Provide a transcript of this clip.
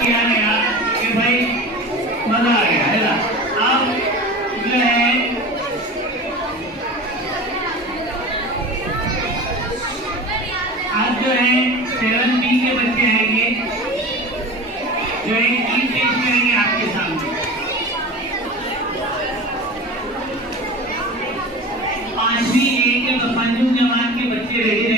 किया गया कि भाई मजा आ गया है ना। अब जो है आज जो है 7B के बच्चे आएंगे जो एक गीत पेश करेंगे आपके सामने। 5वीं A के पंजुम जवान के बच्चे रेडी